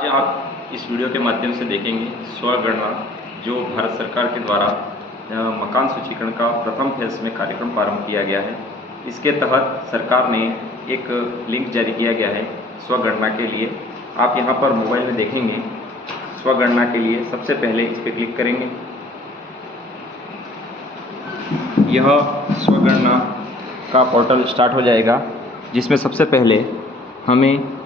आज आप इस वीडियो के माध्यम से देखेंगे स्वगणना जो भारत सरकार के द्वारा मकान सूचीकरण का प्रथम फेज में कार्यक्रम प्रारंभ किया गया है। इसके तहत सरकार ने एक लिंक जारी किया गया है स्वगणना के लिए। आप यहां पर मोबाइल में देखेंगे स्वगणना के लिए सबसे पहले इस पर क्लिक करेंगे। यह स्वगणना का पोर्टल स्टार्ट हो जाएगा, जिसमें सबसे पहले हमें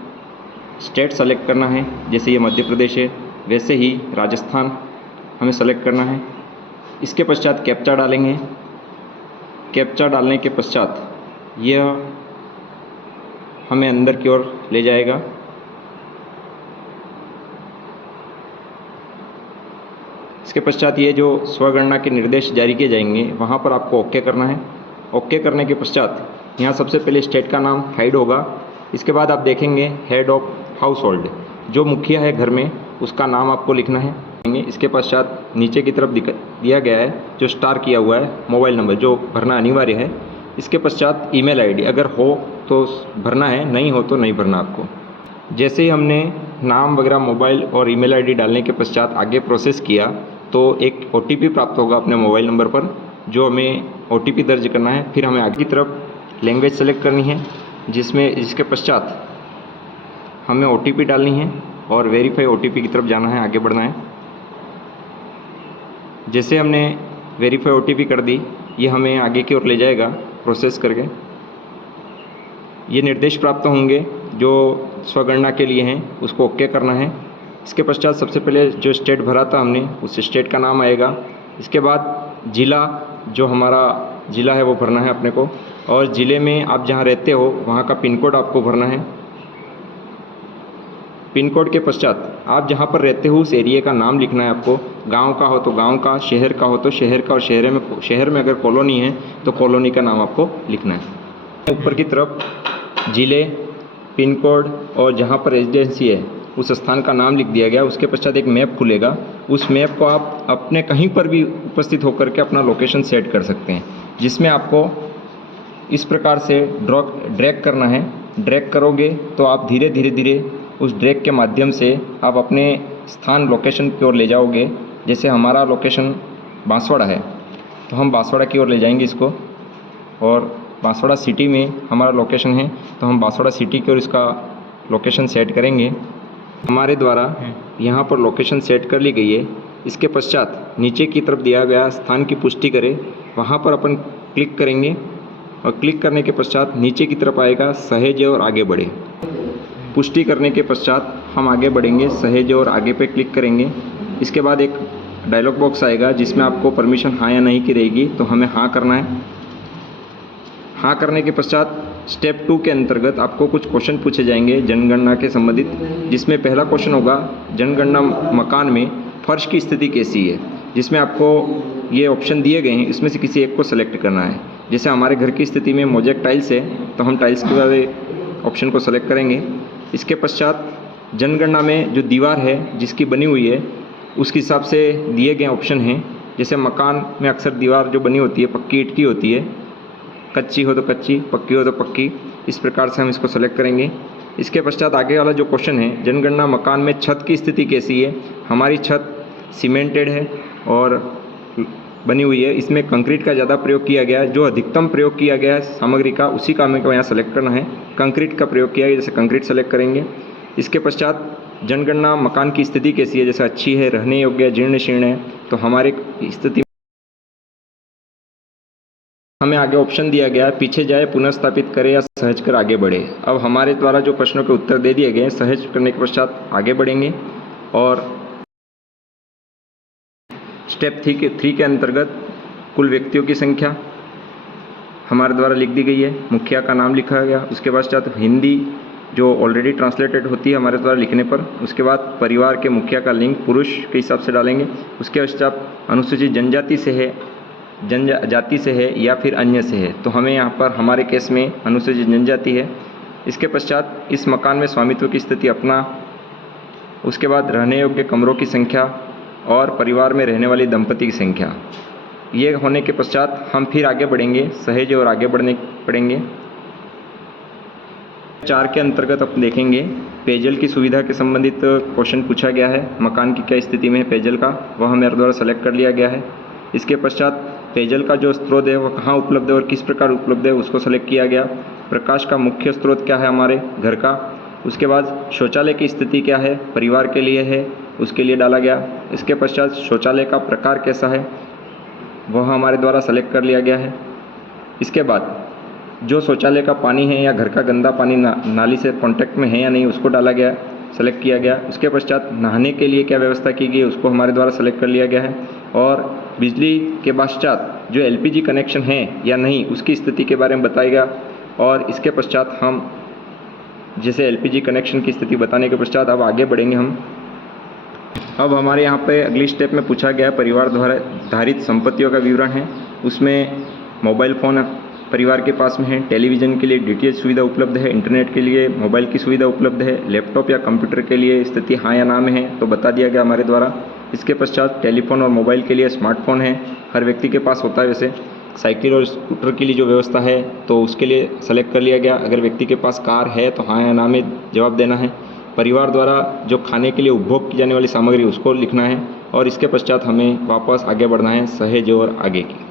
स्टेट सेलेक्ट करना है। जैसे ये मध्य प्रदेश है, वैसे ही राजस्थान हमें सेलेक्ट करना है। इसके पश्चात कैप्चा डालेंगे। कैप्चा डालने के पश्चात यह हमें अंदर की ओर ले जाएगा। इसके पश्चात ये जो स्वगणना के निर्देश जारी किए जाएंगे वहाँ पर आपको ओके करना है। ओके करने के पश्चात यहाँ सबसे पहले स्टेट का नाम हाइड होगा। इसके बाद आप देखेंगे हेड ऑफ हाउस होल्ड, जो मुखिया है घर में, उसका नाम आपको लिखना है। इसके पश्चात नीचे की तरफ दिया गया है जो स्टार किया हुआ है मोबाइल नंबर, जो भरना अनिवार्य है। इसके पश्चात ईमेल आईडी अगर हो तो भरना है, नहीं हो तो नहीं भरना आपको। जैसे ही हमने नाम वगैरह मोबाइल और ईमेल आईडी डालने के पश्चात आगे प्रोसेस किया तो एक OTP प्राप्त होगा अपने मोबाइल नंबर पर, जो हमें OTP दर्ज करना है। फिर हमें आगे की तरफ लैंग्वेज सेलेक्ट करनी है, जिसके पश्चात हमें OTP डालनी है और वेरीफाई OTP की तरफ जाना है, आगे बढ़ना है। जैसे हमने वेरीफाई OTP कर दी, ये हमें आगे की ओर ले जाएगा प्रोसेस करके। ये निर्देश प्राप्त होंगे जो स्वगणना के लिए हैं, उसको ओके करना है। इसके पश्चात सबसे पहले जो स्टेट भरा था हमने, उस स्टेट का नाम आएगा। इसके बाद ज़िला, जो हमारा ज़िला है वो भरना है अपने को, और ज़िले में आप जहाँ रहते हो वहाँ का पिन कोड आपको भरना है। पिन कोड के पश्चात आप जहाँ पर रहते हो उस एरिया का नाम लिखना है आपको। गांव का हो तो गांव का, शहर का हो तो शहर का, और शहर में अगर कॉलोनी है तो कॉलोनी का नाम आपको लिखना है। ऊपर की तरफ ज़िले, पिन कोड और जहाँ पर रेजिडेंसी है उस स्थान का नाम लिख दिया गया। उसके पश्चात एक मैप खुलेगा। उस मैप को आप अपने कहीं पर भी उपस्थित होकर के अपना लोकेशन सेट कर सकते हैं, जिसमें आपको इस प्रकार से ड्रैग करना है। ड्रैग करोगे तो आप धीरे धीरे उस ड्रैग के माध्यम से आप अपने स्थान लोकेशन की ओर ले जाओगे। जैसे हमारा लोकेशन बांसवाड़ा है तो हम बांसवाड़ा की ओर ले जाएंगे इसको, और बांसवाड़ा सिटी में हमारा लोकेशन है तो हम बांसवाड़ा सिटी की ओर इसका लोकेशन सेट करेंगे। हमारे द्वारा यहाँ पर लोकेशन सेट कर ली गई है। इसके पश्चात नीचे की तरफ दिया गया स्थान की पुष्टि करें, वहाँ पर अपन क्लिक करेंगे, और क्लिक करने के पश्चात नीचे की तरफ आएगा सहेजे और आगे बढ़े। पुष्टि करने के पश्चात हम आगे बढ़ेंगे, सहेजे और आगे पे क्लिक करेंगे। इसके बाद एक डायलॉग बॉक्स आएगा जिसमें आपको परमिशन हाँ या नहीं की रहेगी, तो हमें हाँ करना है। हाँ करने के पश्चात स्टेप 2 के अंतर्गत आपको कुछ क्वेश्चन पूछे जाएंगे जनगणना के संबंधित, जिसमें पहला क्वेश्चन होगा जनगणना मकान में फर्श की स्थिति कैसी है, जिसमें आपको ये ऑप्शन दिए गए हैं, इसमें से किसी एक को सेलेक्ट करना है। जैसे हमारे घर की स्थिति में मोज़ेक टाइल्स है तो हम टाइल्स के वाले ऑप्शन को सेलेक्ट करेंगे। इसके पश्चात जनगणना में जो दीवार है जिसकी बनी हुई है उसके हिसाब से दिए गए ऑप्शन हैं। जैसे मकान में अक्सर दीवार जो बनी होती है पक्की ईंट की होती है, कच्ची हो तो कच्ची, पक्की हो तो पक्की, इस प्रकार से हम इसको सेलेक्ट करेंगे। इसके पश्चात आगे वाला जो क्वेश्चन है, जनगणना मकान में छत की स्थिति कैसी है। हमारी छत सीमेंटेड है और बनी हुई है, इसमें कंक्रीट का ज़्यादा प्रयोग किया गया है। जो अधिकतम प्रयोग किया गया है सामग्री का, उसी का हमें यहाँ सेलेक्ट करना है। कंक्रीट का प्रयोग किया है, जैसे कंक्रीट सेलेक्ट करेंगे। इसके पश्चात जनगणना मकान की स्थिति कैसी है, जैसे अच्छी है, रहने योग्य, जीर्ण शीर्ण है, तो हमारे स्थिति हमें आगे ऑप्शन दिया गया है पीछे जाए, पुनर्स्थापित करे या सहज कर आगे बढ़े। अब हमारे द्वारा जो प्रश्नों के उत्तर दे दिए गए हैं, सहज करने के पश्चात आगे बढ़ेंगे, और स्टेप 3 के अंतर्गत कुल व्यक्तियों की संख्या हमारे द्वारा लिख दी गई है, मुखिया का नाम लिखा गया। उसके पश्चात हिंदी जो ऑलरेडी ट्रांसलेटेड होती है हमारे द्वारा लिखने पर, उसके बाद परिवार के मुखिया का लिंग पुरुष के हिसाब से डालेंगे। उसके पश्चात अनुसूचित जनजाति से है, जनजाति से है या फिर अन्य से है, तो हमें यहाँ पर हमारे केस में अनुसूचित जनजाति है। इसके पश्चात इस मकान में स्वामित्व की स्थिति अपना, उसके बाद रहने योग्य कमरों की संख्या और परिवार में रहने वाली दंपति की संख्या। ये होने के पश्चात हम फिर आगे बढ़ेंगे, सहेजे और आगे बढ़ने पड़ेंगे। 4 के अंतर्गत आप देखेंगे पेयजल की सुविधा के संबंधित क्वेश्चन पूछा गया है। मकान की क्या स्थिति में है पेयजल का, वह मेरे द्वारा सेलेक्ट कर लिया गया है। इसके पश्चात पेयजल का जो स्रोत है वह कहाँ उपलब्ध है और किस प्रकार उपलब्ध है उसको सेलेक्ट किया गया। प्रकाश का मुख्य स्रोत क्या है हमारे घर का। उसके बाद शौचालय की स्थिति क्या है, परिवार के लिए है, उसके लिए डाला गया। इसके पश्चात शौचालय का प्रकार कैसा है वह हमारे द्वारा सेलेक्ट कर लिया गया है। इसके बाद जो शौचालय का पानी है या घर का गंदा पानी नाली से कांटेक्ट में है या नहीं उसको डाला गया, सेलेक्ट किया गया। उसके पश्चात नहाने के लिए क्या व्यवस्था की गई उसको हमारे द्वारा सेलेक्ट कर लिया गया है। और बिजली के पश्चात जो एलपीजी कनेक्शन है या नहीं उसकी स्थिति के बारे में बताएगा। और इसके पश्चात हम जैसे एलपीजी कनेक्शन की स्थिति बताने के पश्चात अब आगे बढ़ेंगे हम। अब हमारे यहाँ पे अगली स्टेप में पूछा गया परिवार द्वारा धारित संपत्तियों का विवरण है। उसमें मोबाइल फ़ोन परिवार के पास में है, टेलीविज़न के लिए डीटीएच सुविधा उपलब्ध है, इंटरनेट के लिए मोबाइल की सुविधा उपलब्ध है, लैपटॉप या कंप्यूटर के लिए स्थिति हाँ या ना में है तो बता दिया गया हमारे द्वारा। इसके पश्चात टेलीफोन और मोबाइल के लिए स्मार्टफोन है, हर व्यक्ति के पास होता है वैसे। साइकिल और स्कूटर के लिए जो व्यवस्था है तो उसके लिए सेलेक्ट कर लिया गया। अगर व्यक्ति के पास कार है तो हाँ या ना में जवाब देना है। परिवार द्वारा जो खाने के लिए उपभोग की जाने वाली सामग्री उसको लिखना है। और इसके पश्चात हमें वापस आगे बढ़ना है सहेज और आगे की।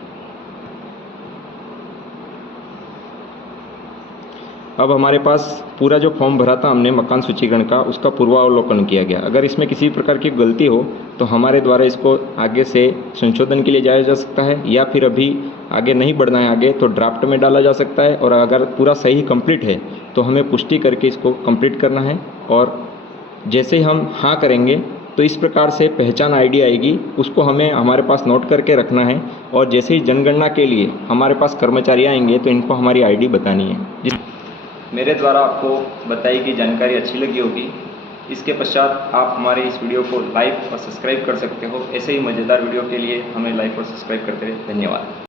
अब हमारे पास पूरा जो फॉर्म भरा था हमने मकान सूचीकरण का उसका पूर्वावलोकन किया गया। अगर इसमें किसी प्रकार की गलती हो तो हमारे द्वारा इसको आगे से संशोधन के लिए जाया जा सकता है, या फिर अभी आगे नहीं बढ़ना है आगे तो ड्राफ्ट में डाला जा सकता है। और अगर पूरा सही कंप्लीट है तो हमें पुष्टि करके इसको कंप्लीट करना है। और जैसे ही हम हाँ करेंगे तो इस प्रकार से पहचान आईडी आएगी, उसको हमें हमारे पास नोट करके रखना है। और जैसे ही जनगणना के लिए हमारे पास कर्मचारी आएंगे तो इनको हमारी आईडी बतानी है। मेरे द्वारा आपको बताई गई जानकारी अच्छी लगी होगी। इसके पश्चात आप हमारे इस वीडियो को लाइक और सब्सक्राइब कर सकते हो। ऐसे ही मज़ेदार वीडियो के लिए हमें लाइक और सब्सक्राइब करते रहे। धन्यवाद।